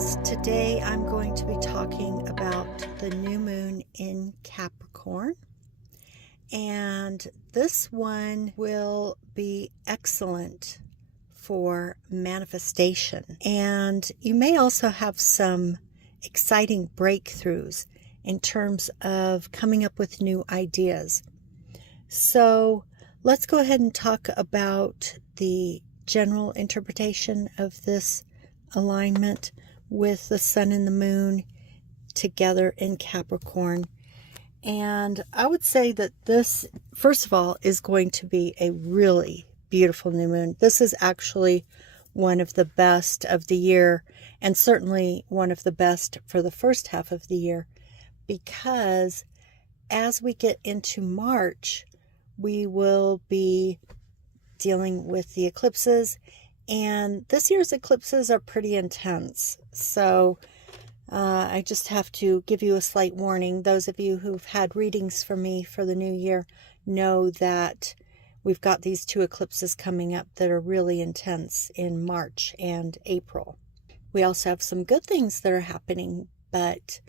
friends, today I'm going to be talking about the new moon in Capricorn, and this one will be excellent for manifestation, and you may also have some exciting breakthroughs in terms of coming up with new ideas. So let's go ahead and talk about the general interpretation of this alignment with the sun and the moon together in Capricorn. And I would say that this, first of all, is going to be a really beautiful new moon. This is actually one of the best of the year, and certainly one of the best for the first half of the year, because as we get into March, we will be dealing with the eclipses. And this year's eclipses are pretty intense. So I just have to give you a slight warning. Those of you who've had readings for me for the new year know that we've got these two eclipses coming up that are really intense in March and April. We also have some good things that are happening, but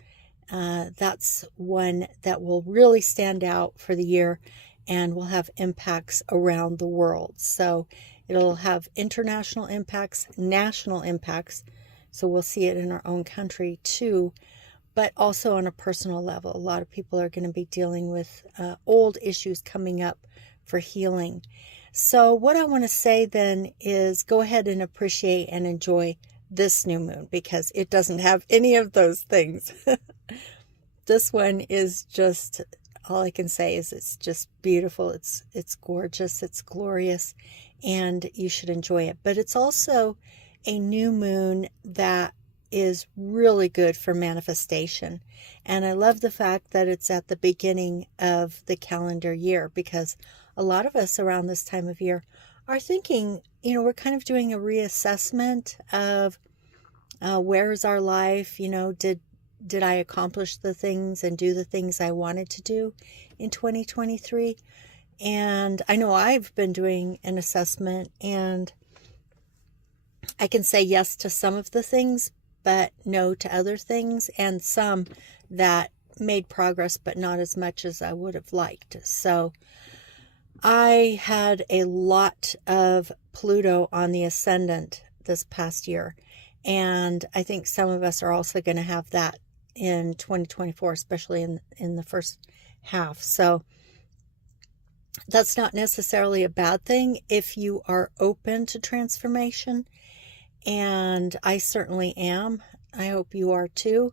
that's one that will really stand out for the year and will have impacts around the world. So it'll have international impacts, national impacts, so we'll see it in our own country too, but also on a personal level. A lot of people are going to be dealing with old issues coming up for healing. So what I want to say then is go ahead and appreciate and enjoy this new moon, because it doesn't have any of those things. This one is just, all I can say is it's just beautiful. It's gorgeous. It's glorious. And you should enjoy it. But it's also a new moon that is really good for manifestation. And I love the fact that it's at the beginning of the calendar year, because a lot of us around this time of year are thinking, we're kind of doing a reassessment of where's our life, did I accomplish the things and do the things I wanted to do in 2023? And I know I've been doing an assessment, and I can say yes to some of the things, but no to other things, and some that made progress, but not as much as I would have liked. So I had a lot of Pluto on the ascendant this past year, and I think some of us are also going to have that in 2024, especially in the first half. So that's not necessarily a bad thing if you are open to transformation, and I certainly am. I hope you are too.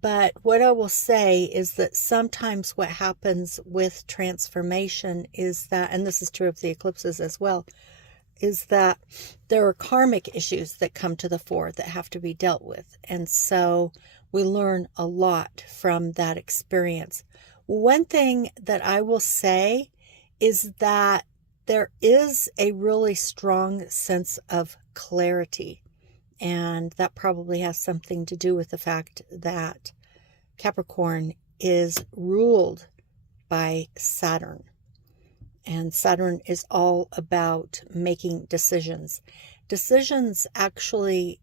But what I will say is that sometimes what happens with transformation is that, and this is true of the eclipses as well, is that there are karmic issues that come to the fore that have to be dealt with. And so we learn a lot from that experience. One thing that I will say is that there is a really strong sense of clarity. And that probably has something to do with the fact that Capricorn is ruled by Saturn. And Saturn is all about making decisions. Decisions actually,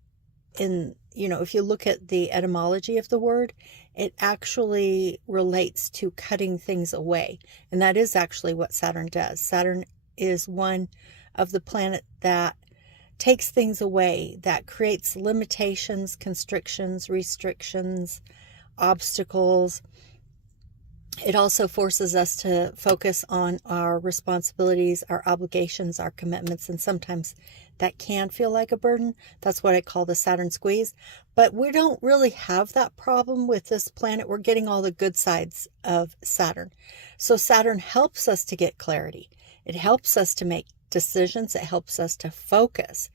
if you look at the etymology of the word, it actually relates to cutting things away. And that is actually what Saturn does. Saturn is one of the planets that takes things away, that creates limitations, constrictions, restrictions, obstacles. It also forces us to focus on our responsibilities, our obligations, our commitments, and sometimes that can feel like a burden. That's what I call the Saturn squeeze. But we don't really have that problem with this planet. We're getting all the good sides of Saturn. So Saturn helps us to get clarity. It helps us to make decisions. It helps us to focus.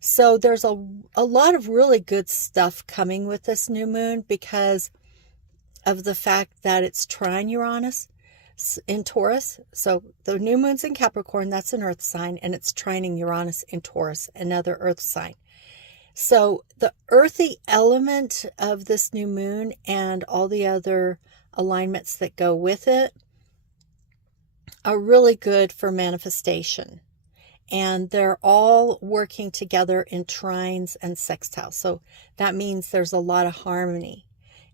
So there's a lot of really good stuff coming with this new moon because of the fact that it's trine Uranus in Taurus. So the new moon's in Capricorn, that's an earth sign, and it's trining Uranus in Taurus, another earth sign. So the earthy element of this new moon and all the other alignments that go with it are really good for manifestation. And they're all working together in trines and sextiles. So that means there's a lot of harmony.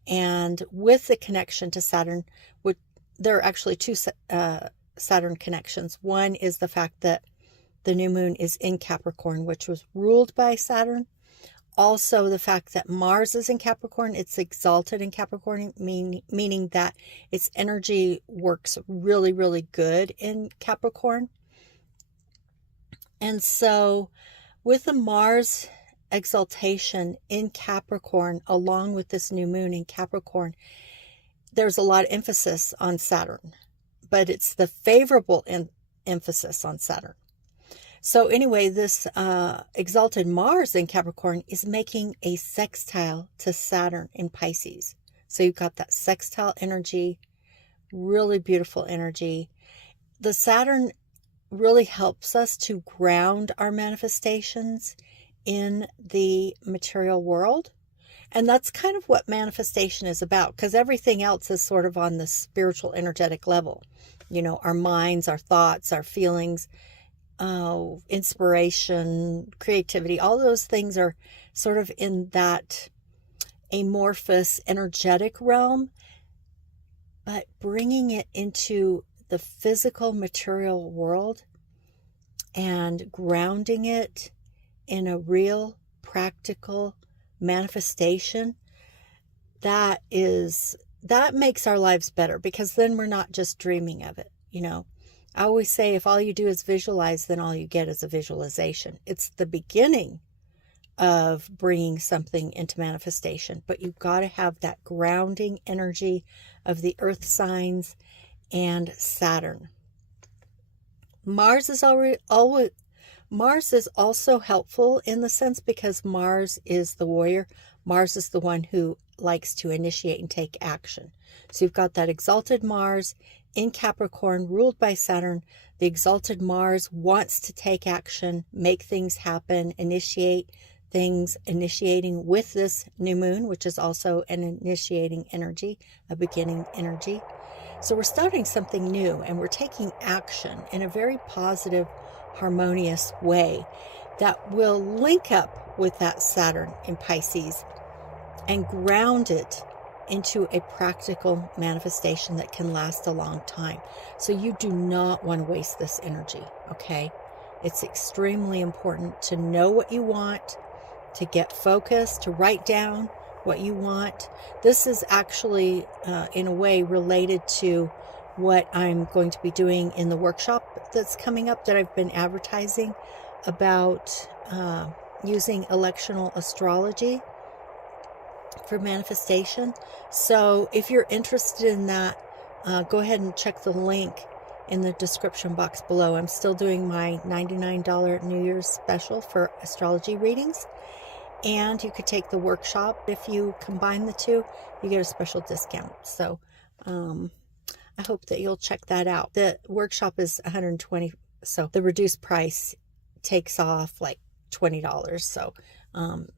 And with the connection to Saturn, there are actually two Saturn connections. One is the fact that the new moon is in Capricorn, which was ruled by Saturn. Also, the fact that Mars is in Capricorn, it's exalted in Capricorn, meaning that its energy works really, really good in Capricorn. And so with the Mars exaltation in Capricorn, along with this new moon in Capricorn, there's a lot of emphasis on Saturn, but it's the favorable emphasis on Saturn. So anyway, this exalted Mars in Capricorn is making a sextile to Saturn in Pisces. So you've got that sextile energy, really beautiful energy. The Saturn really helps us to ground our manifestations in the material world. And that's kind of what manifestation is about, because everything else is sort of on the spiritual, energetic level. You know, our minds, our thoughts, our feelings, inspiration, creativity, all those things are sort of in that amorphous, energetic realm. But bringing it into the physical, material world and grounding it in a real, practical manifestation, that makes our lives better, because then we're not just dreaming of it. You know, I always say, if all you do is visualize, then all you get is a visualization. It's the beginning of bringing something into manifestation, but you've got to have that grounding energy of the earth signs and Saturn. Mars is also helpful in the sense, because Mars is the warrior. Mars is the one who likes to initiate and take action. So you've got that exalted Mars in Capricorn, ruled by Saturn. The exalted Mars wants to take action, make things happen, initiate things, initiating with this new moon, which is also an initiating energy, a beginning energy. So we're starting something new, and we're taking action in a very positive, harmonious way that will link up with that Saturn in Pisces and ground it into a practical manifestation that can last a long time. So you do not want to waste this energy, okay? It's extremely important to know what you want, to get focused, to write down what you want. This is actually, in a way, related to what I'm going to be doing in the workshop that's coming up, that I've been advertising about using electional astrology for manifestation. So if you're interested in that, go ahead and check the link in the description box below. I'm still doing my $99 New Year's special for astrology readings. And you could take the workshop. If you combine the two, you get a special discount. So I hope that you'll check that out. The workshop is $120, so the reduced price takes off like $20. So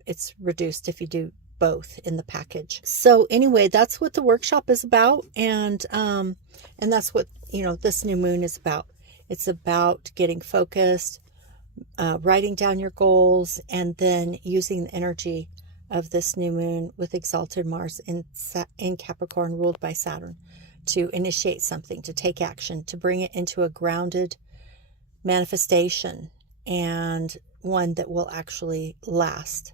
it's reduced if you do both in the package. So anyway, that's what the workshop is about, and that's what, you know, this new moon is about. It's about getting focused, writing down your goals, and then using the energy of this new moon with exalted Mars in Capricorn, ruled by Saturn, to initiate something, to take action, to bring it into a grounded manifestation, and one that will actually last.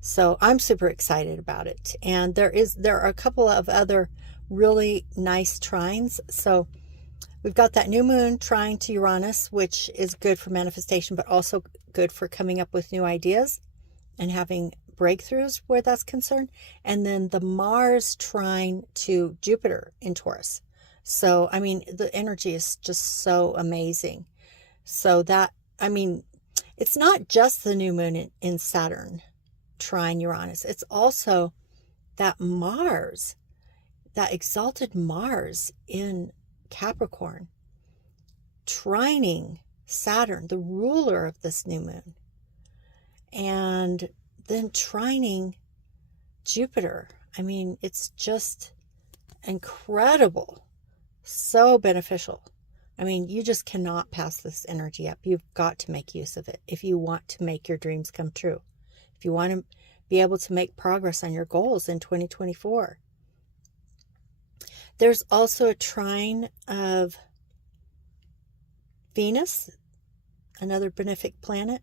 So I'm super excited about it. And there are a couple of other really nice trines. So we've got that new moon trine to Uranus, which is good for manifestation, but also good for coming up with new ideas and having breakthroughs where that's concerned. And then the Mars trine to Jupiter in Taurus. So, I mean, the energy is just so amazing. So that, I mean, it's not just the new moon in Saturn trine Uranus. It's also that Mars, that exalted Mars in Capricorn, trining Saturn, the ruler of this new moon, and then trining Jupiter. I mean, it's just incredible, so beneficial I mean, you just cannot pass this energy up. You've got to make use of it if you want to make your dreams come true. If you want to be able to make progress on your goals in 2024. There's also a trine of Venus, another benefic planet,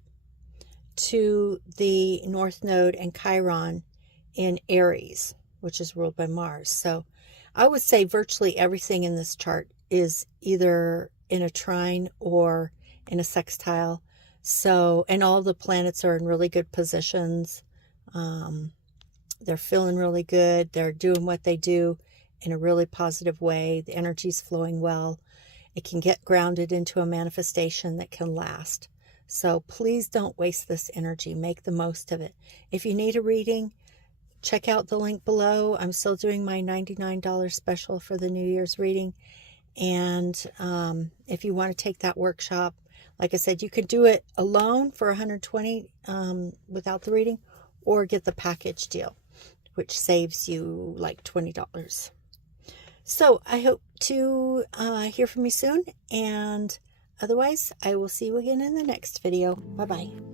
to the North Node and Chiron in Aries, which is ruled by Mars. So I would say virtually everything in this chart is either in a trine or in a sextile. So, and all the planets are in really good positions. They're feeling really good. They're doing what they do in a really positive way. The energy's flowing well. It can get grounded into a manifestation that can last. So please don't waste this energy. Make the most of it. If you need a reading, check out the link below. I'm still doing my $99 special for the New Year's reading. And if you want to take that workshop, like I said, you could do it alone for $120 without the reading, or get the package deal, which saves you like $20. So I hope to hear from you soon, and otherwise I will see you again in the next video. Bye-bye.